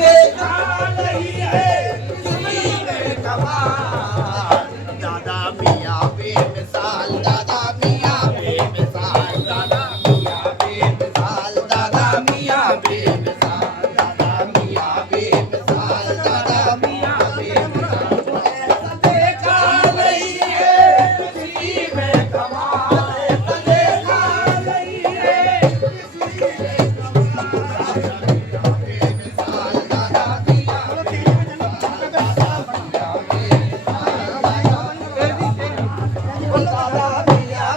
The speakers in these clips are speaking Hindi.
देखा नहीं है किसी में कमाल। दादा मियाँ बेमिसाल, दादा मियाँ बेमिसाल, दादा मियाँ बेमिसाल, दादा मियाँ बेमिसाल, दादा मियाँ बेमिसाल, दादा मियाँ बेमिसाल। ऐसा देखा नहीं है किसी में कमाल, ऐसा देखा नहीं है किसी में कमाल। दादा मियाँ बेमिसाल, दादा मियाँ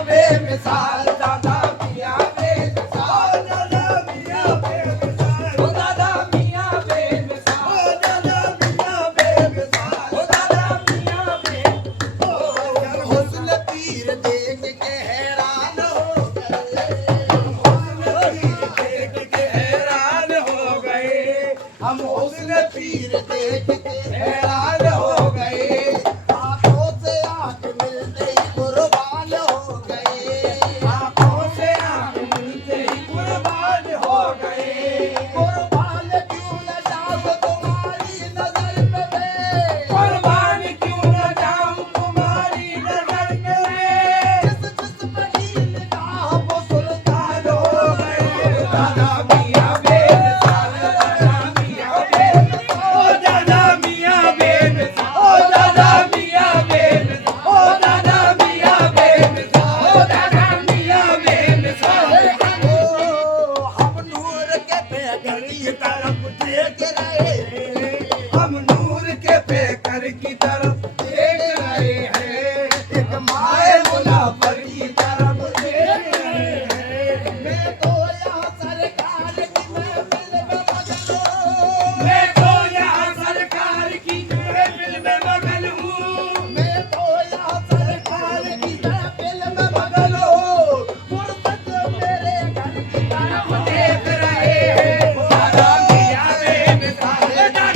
बेमिसाल, दादा मियाँ बेमिसाल, दादा मियाँ बेमिसाल, दादा मियाँ बेमिसाल, दादा मियाँ बेमिसाल, दादा मियाँ बेमिसाल। हुस्न पीर देख के हैरान हो गए, हुस्न पीर देख के हैरान हो गए, हम हुस्न पीर देख के हैरान हो गए। आंखों से आंख मिलते ही कुर्बान हो गए, आंखों से आंख मिलते ही कुर्बान हो गए। कुर्बान क्यों न जाऊं तुम्हारी नजर में मैं, कुर्बान क्यों न जाऊं तुम्हारी नजर में मैं। जिस परी निगाह वो सुल्तान हो गए। दादा मियाँ बेमिसाल, दादा मियाँ बेमिसाल, ओ दादा मियाँ बेमिसाल, ओ दादा मियाँ बेमिसाल, ओ दादा मियाँ बेमिसाल, ओ दादा मियाँ बेमिसाल। ओ हम नूर के पैकर की तरफ देख रहे हैं, हम नूर के पैकर की तरफ देख रहे हैं, एक माए मुनाफर की तरफ देख रहे हैं। मैं तो यहाँ सरकार की महफिल में मगन हूँ, मैं तो यहाँ सरकार की महफिल में मगन हूँ, मैं तो यहाँ सरकार की महफिल में मगन हूँ। फुर्सत मेरे घर की तरफ देख रहे हैं। दादा मियाँ बेमिसाल, दादा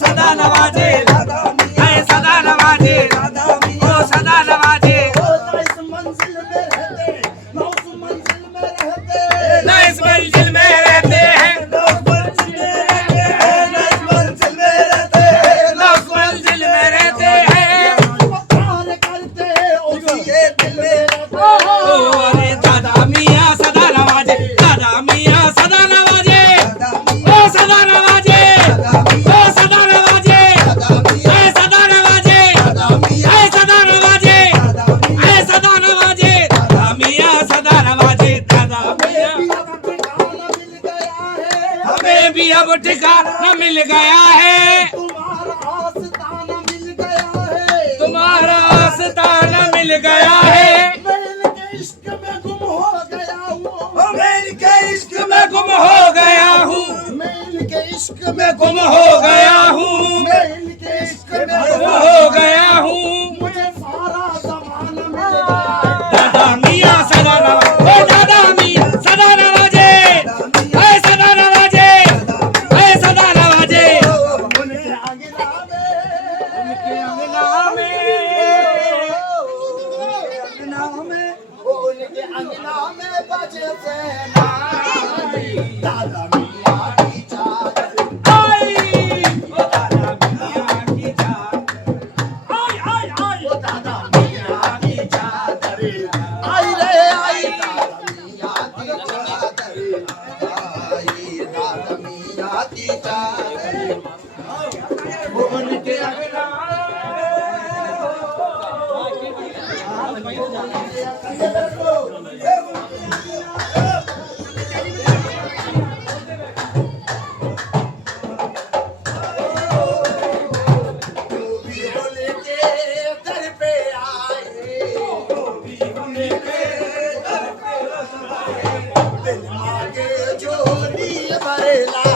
सदा नवाजे मिल गया है, तुम्हारा आस्ताना मिल गया है, तुम्हारा आस्ताना मिल गया है। मैं इनके इश्क में गुम हो गया हूँ, मैं इनके इश्क में गुम हो गया हूँ, मैं इनके इश्क में गुम हो गया हूँ, मैं इनके इश्क में गुम हो गया हूँ। मुझे सारा जमाना मिल गया। दादा मियाँ सदा नवा, ओ दादा मियाँ सदा नवाजे, ऐ सदा नवाजे, ऐ सदा नवाजे। उनके अंगना में, उनके अंगना में, उनके अंगना में बजे सेनाई, दादा मियाँ की चादर, आई, ओ दादा मियाँ की चादर, आई आई आई, ओ दादा मियाँ की चादर, आई रे आई दादा मियाँ की चादर, आई दादा मियाँ की चादर, उनके अंगना दर पे आए, दिल मांगे झोली भरला।